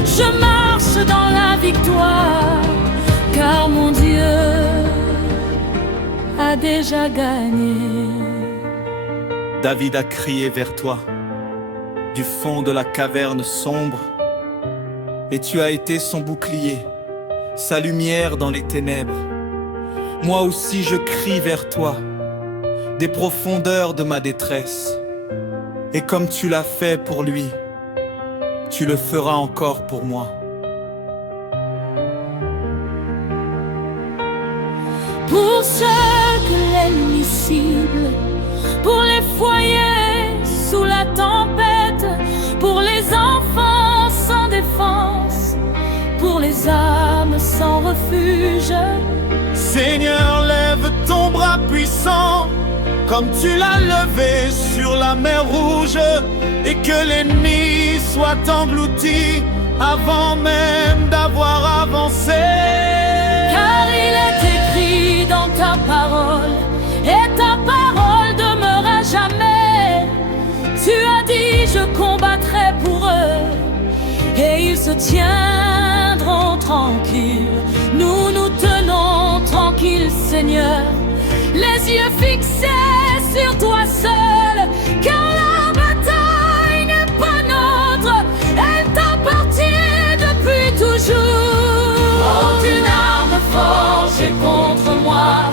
Je marche dans la victoire, car mon Dieu a déjà gagné. David a crié vers toi, du fond de la caverne sombre, et tu as été son bouclier, sa lumière dans les ténèbres. Moi aussi je crie vers toi, des profondeurs de ma détresse. Et comme tu l'as fait pour lui, tu le feras encore pour moi. Pour ceux que l'ennemi cible, pour les foyers sous la tempête, pour les enfants sans défense, pour les âmes sans refuge. Seigneur, lève ton bras puissant, comme tu l'as levé sur la mer Rouge, et que l'ennemi soit englouti avant même d'avoir avancé. Car il est écrit dans ta parole, et ta parole demeure à jamais. Tu as dit, je combattrai pour eux, et ils se tiendront tranquilles. Nous nous tenons tranquilles, Seigneur, les yeux fixés sur toi seul, car la bataille n'est pas nôtre, elle t'appartient depuis toujours. Aucune arme forgée contre moi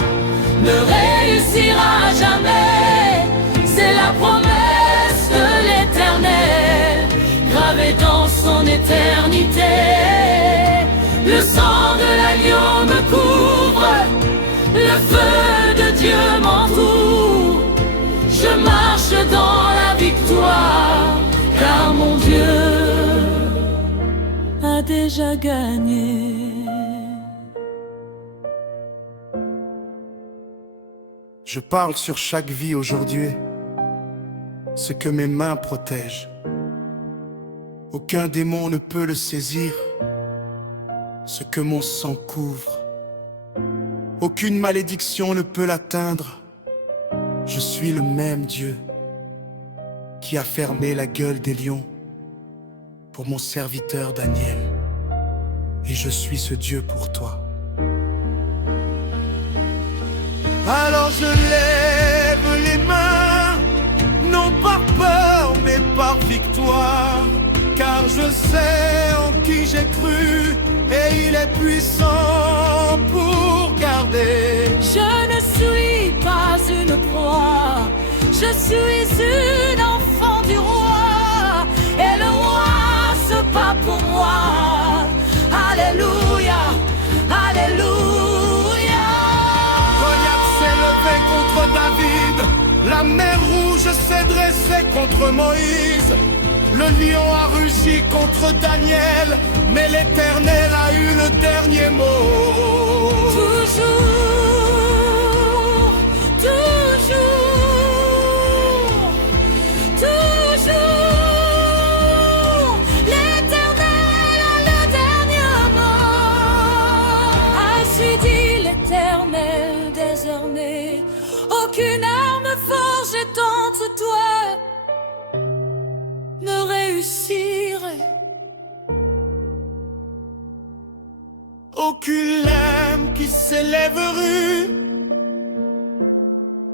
ne réussira jamais. C'est la promesse de l'Éternel, gravée dans son éternité. Le sang de l'agneau me couvre, le feu de Dieu m'entoure. Je marche dans la victoire, car mon Dieu a déjà gagné. Je parle sur chaque vie aujourd'hui, ce que mes mains protègent. Aucun démon ne peut le saisir, ce que mon sang couvre. Aucune malédiction ne peut l'atteindre. Je suis le même Dieu qui a fermé la gueule des lions pour mon serviteur Daniel. Et je suis ce Dieu pour toi. Alors je lève les mains, non par peur mais par victoire, car je sais en qui j'ai cru, et il est puissant pour garder. Je ne suis pas une proie, je suis une enfant du roi, et le roi se bat pour moi. Alléluia, alléluia. La mer rouge s'est dressée contre Moïse, le lion a rugi contre Daniel, mais l'Éternel a eu le dernier mot. Toujours, toujours, toujours, l'Éternel a le dernier mot. Ainsi dit l'Éternel, désormais, aucune arme forgée contre toi ne réussirait. Aucune lame qui s'élèverait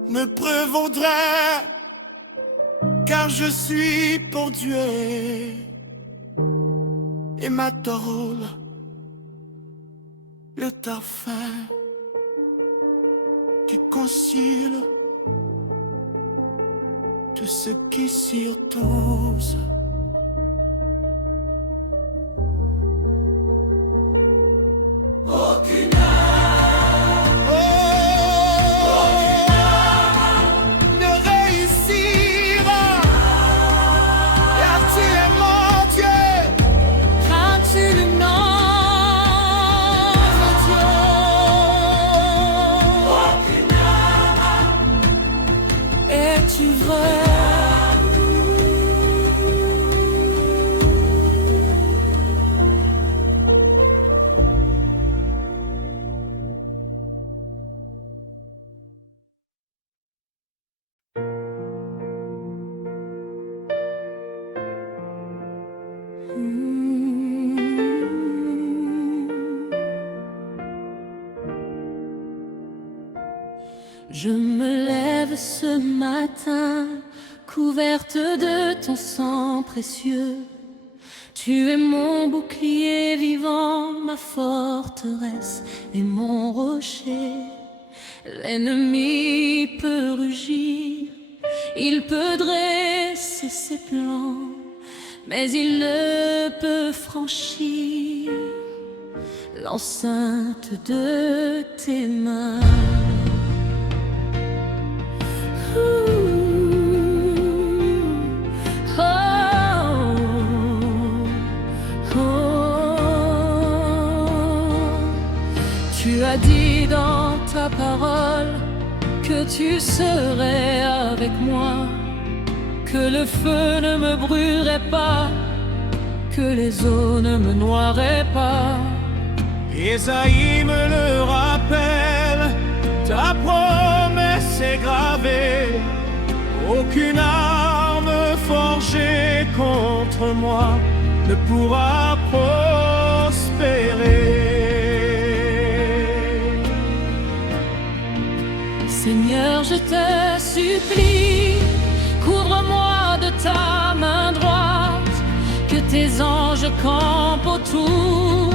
me prévaudra, car je suis pour Dieu et ma parole, le parfum qui concile tout ce qui s'y retrouve. Aucune âme, ne réussira, car tu es mon Dieu, Car tu le nommes Dieu. aucune âme, Es-tu vrai? Je me lève ce matin, couverte de ton sang précieux. Tu es mon bouclier vivant, ma forteresse et mon rocher. L'ennemi peut rugir, il peut dresser ses plans, mais il ne peut franchir l'enceinte de tes mains. Tu as dit dans ta parole que tu serais avec moi, que le feu ne me brûlerait pas, que les eaux ne me noieraient pas. Ésaïe me le rappelle, ta promesse est gravée. Aucune arme forgée contre moi ne pourra prospérer. Seigneur, je te supplie, couvre-moi de ta main droite, que tes anges campent autour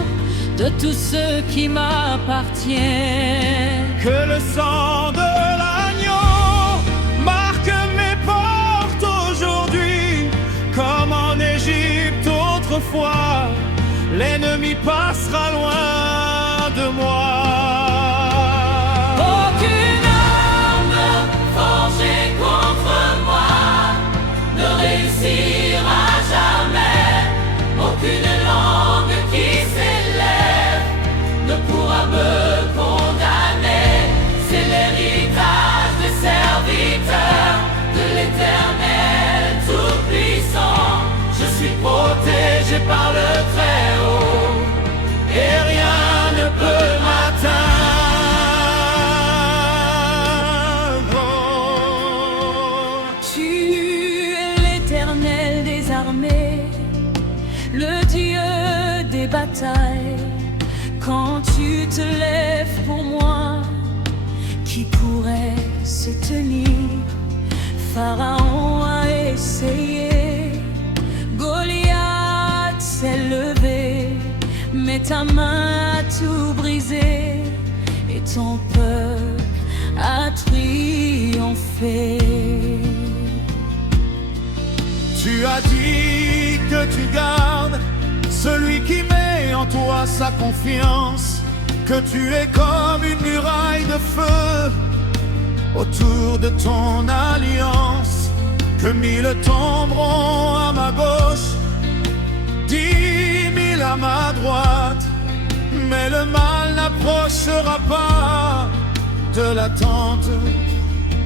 de tout ce qui m'appartient. Que le sang de l'agneau marque mes portes aujourd'hui, comme en Égypte autrefois. L'ennemi passera loin de moi. aucune arme forgée contre moi ne réussira jamais. Aucune langue qui s'élève ne pourra me condamner. C'est l'héritage des serviteurs de l'Éternel Tout-Puissant. Je suis protégé par le Très-Haut et rien ne peut m'atteindre. Tu es l'Éternel des armées, le Dieu des batailles. Quand tu te lèves pour moi, qui pourrait se tenir? Pharaon a essayé, Goliath s'est levé, mais ta main a tout brisé et ton peuple a triomphé. Tu as dit que tu gardes celui qui met en toi sa confiance, que tu es comme une muraille de feu autour de ton alliance, que 1000 tomberont à ma gauche, 10 000 à ma droite, mais le mal n'approchera pas de la tente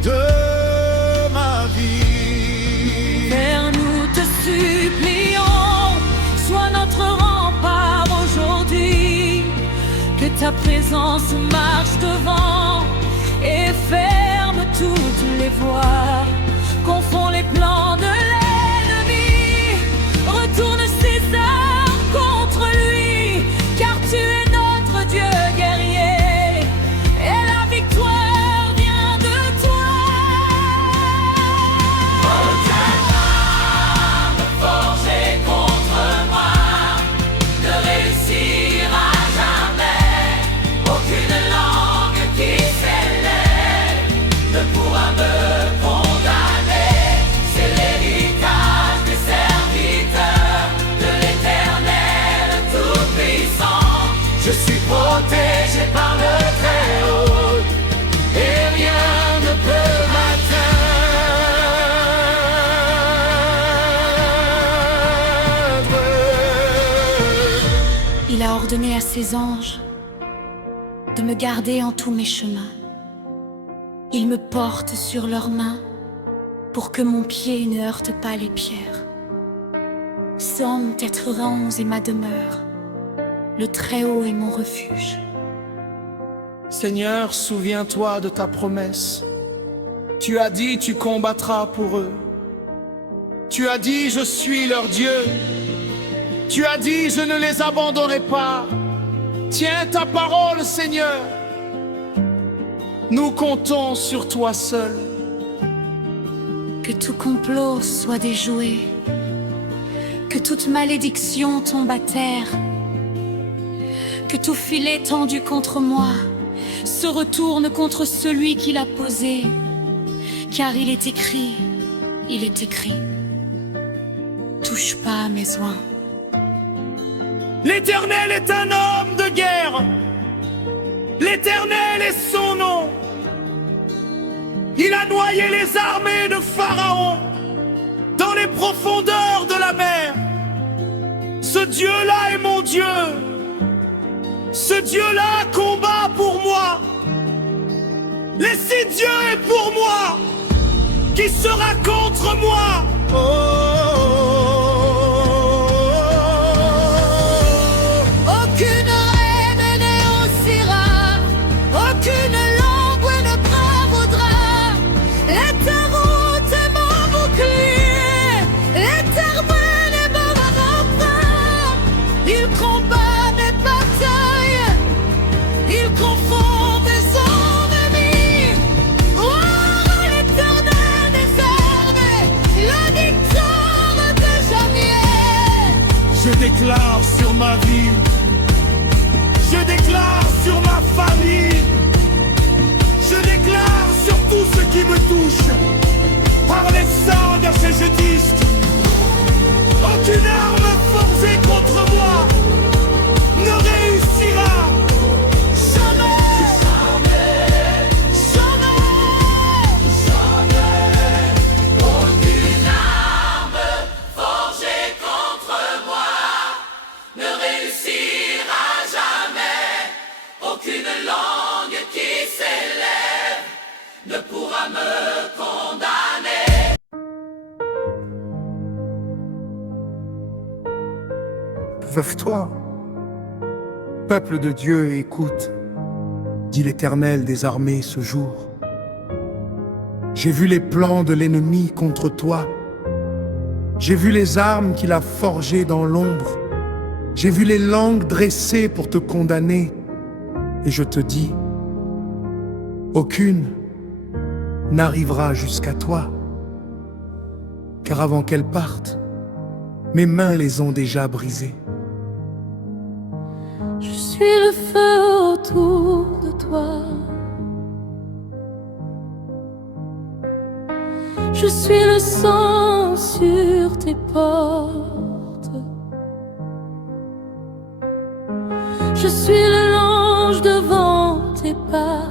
de ma vie. Père, nous te supplions, sois notre rempart aujourd'hui, que ta présence marche devant et ferme toutes les voies, confond les plans de l'ennemi, retourne ses armes contre lui, car tu es notre Dieu guerrier, et la victoire vient de toi. Aucun arme forgée contre moi ne réussira jamais. Aucune langue qui s'élève ne pourra me condamner. C'est l'héritage des serviteurs de l'Éternel Tout-Puissant. Je suis protégé par le Très-Haut et rien ne peut m'atteindre. Il a ordonné à ses anges de me garder en tous mes chemins. Ils me portent sur leurs mains pour que mon pied ne heurte pas les pierres. Psaume 91 est ma demeure. Le Très-Haut est mon refuge. Seigneur, souviens-toi de ta promesse. Tu as dit, tu combattras pour eux. Tu as dit, je suis leur Dieu. Tu as dit, je ne les abandonnerai pas. Tiens ta parole, Seigneur. Nous comptons sur toi seul. Que tout complot soit déjoué, que toute malédiction tombe à terre, que tout filet tendu contre moi se retourne contre celui qui l'a posé, car il est écrit, touche pas à mes oins. L'Éternel est un homme de guerre. L'Éternel est son nom. Il a noyé les armées de Pharaon dans les profondeurs de la mer. Ce Dieu-là est mon Dieu. Ce Dieu-là combat pour moi. Et si Dieu est pour moi, qui sera contre moi? Aucune reine ne haussera, aucune langue ne bravaudra. L'éternel est mon bouclier, l'Éternel est mon rempart. Il combat mes batailles, il confond mes ennemis. Oh, l'Éternel des armées, la victoire de jamais. Je déclare sur ma vie, je déclare sur ma famille, je déclare sur tout ce qui me touche, par les sangs de ces jeudistes. Aucune arme forgée contre moi ne réussira. Jamais, jamais. Aucune arme forgée contre moi ne réussira jamais. Aucune langue qui s'élève ne pourra me condamner. Veuve-toi, peuple de Dieu, écoute, dit l'Éternel des armées ce jour. J'ai vu les plans de l'ennemi contre toi. J'ai vu les armes qu'il a forgées dans l'ombre. J'ai vu les langues dressées pour te condamner. Et je te dis, aucune n'arrivera jusqu'à toi. Car avant qu'elle parte, mes mains les ont déjà brisées. Je suis le feu autour de toi. Je suis le sang sur tes portes. Je suis le l'ange devant tes pas.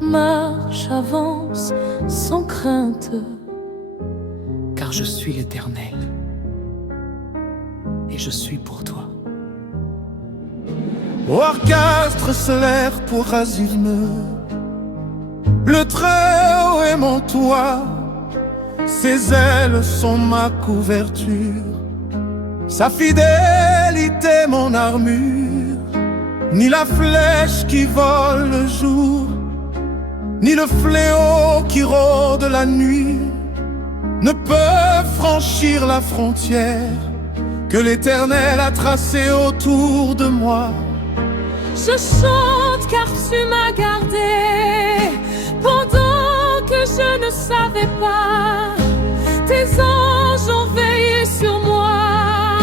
Marche, avance. avance sans crainte, car je suis l'Éternel, et je suis pour toi. Orchestre solaire pour Azilme, le Très-Haut est mon toit, ses ailes sont ma couverture, sa fidélité mon armure. Ni la flèche qui vole le jour, ni le fléau qui rôde la nuit ne peuvent franchir la frontière que l'Éternel a tracée autour de moi. je chante car tu m'as gardé pendant que je ne savais pas. Tes anges ont veillé sur moi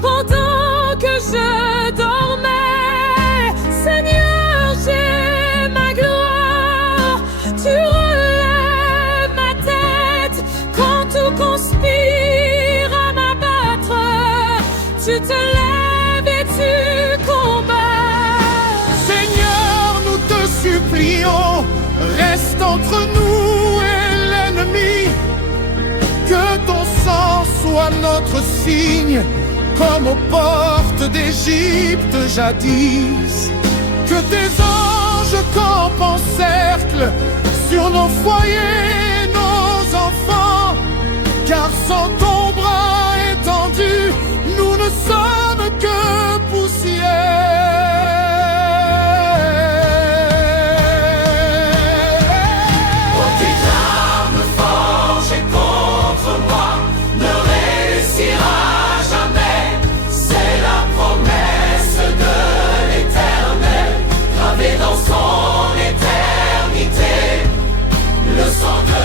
pendant que je dormais. Seigneur, j'ai ma gloire, tu relèves ma tête quand tout conspire à m'abattre. Tu te lèves et tu combats. Seigneur, nous te supplions, reste entre nous et l'ennemi. Que ton sang soit notre signe, comme aux portes d'Égypte jadis. Que tes anges campent en cercle sur nos foyers, nos enfants, car sans ton bras étendu, nous ne sommes que poussière. Aucune arme forgée contre moi ne réussira jamais. C'est la promesse de l'Éternel, gravée dans son éternité. Le sang de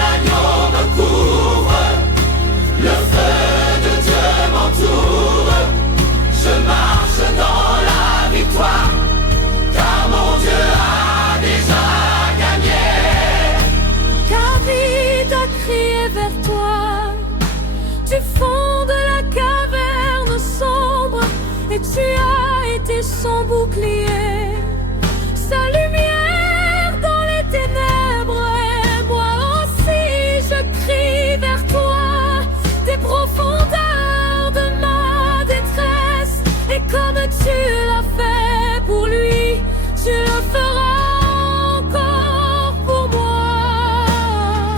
l'agneau me couvre, le feu de Dieu m'entoure. Je marche dans la victoire, car mon Dieu a déjà gagné. David a crié vers toi du fond de la caverne sombre, et tu as été son bouclier, sa lumière dans les ténèbres. Et moi aussi je crie vers toi des profondeurs de ma détresse, et comme tu l'as fait pour lui, tu le feras encore pour moi.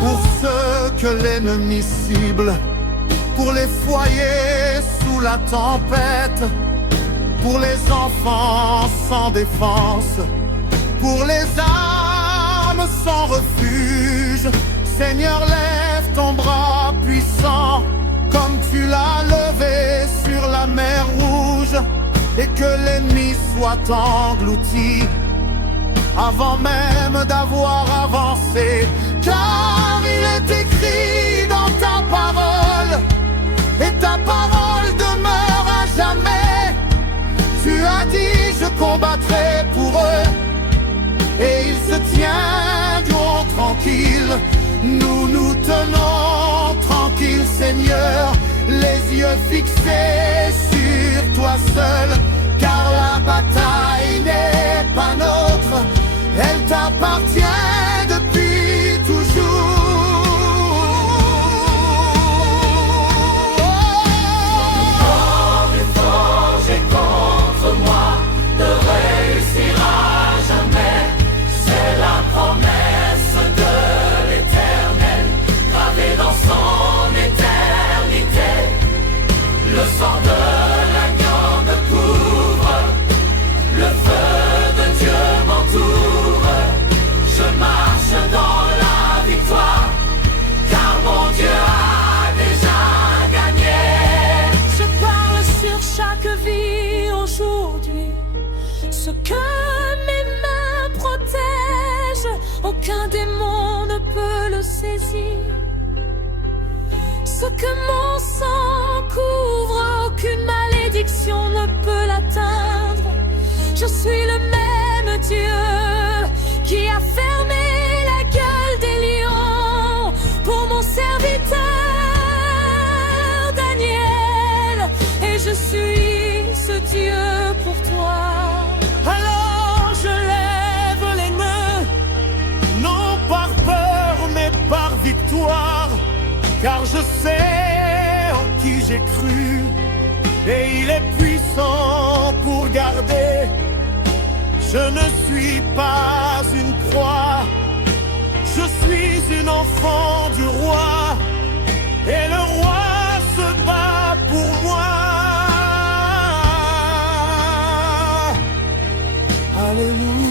Pour ceux que l'ennemi cible, pour les foyers sous la tempête, pour les enfants sans défense, pour les âmes sans refuge. Seigneur, lève ton bras puissant, comme tu l'as levé sur la mer Rouge, et que l'ennemi soit englouti avant même d'avoir avancé. Car il est écrit dans ta parole, et ta parole demeure à jamais. Tu as dit, je combattrai pour eux, et ils se tiendront tranquilles. Nous nous tenons tranquilles, Seigneur, les yeux fixés sur toi seul, car la bataille n'est pas nôtre, elle t'appartient depuis toujours. Forgé contre moi ne réussira jamais. C'est la promesse de l'Éternel, gravée dans son éternité. Le sang de l'agneau me couvre, le feu de Dieu m'entoure. Je marche dans la victoire, car mon Dieu a déjà gagné. Je parle sur chaque vie aujourd'hui, ce que mes mains protègent, aucun démon ne peut le saisir. Ce que mon sang couvre, aucune malédiction ne peut l'atteindre. Je suis le même Dieu qui a fermé la gueule des lions pour mon serviteur Daniel, et je suis ce Dieu pour toi. Alors je lève les mains, non par peur je sais en qui j'ai cru, et il est puissant pour garder. Je ne suis pas une croix, je suis une enfant du roi, et le roi se bat pour moi. Alléluia.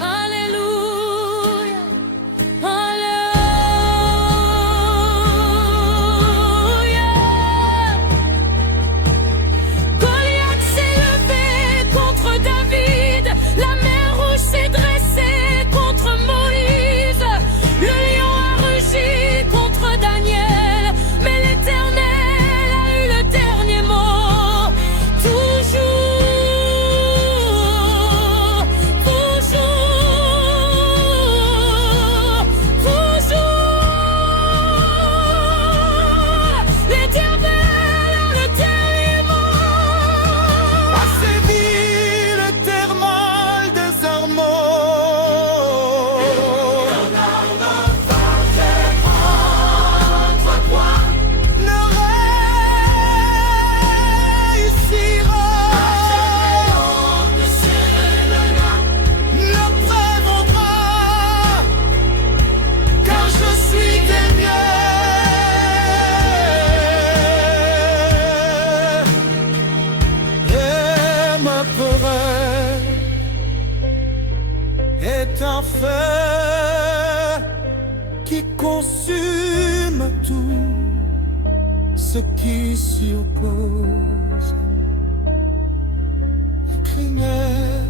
Alléluia, Alléluia. Goliath s'est levé contre David, la mer rouge s'est dressée contre Moïse, le lion a rugi contre Daniel, mais l'Éternel a eu le dernier mot. Toujours, toujours, toujours, l'Éternel a le dernier mot. A sévi l'éternel des armeaux. Ne réussira, ne prévaudra, car je suis des miens. Et ma peur est un feu qui consume tout ce qui s'y oppose. Le criminel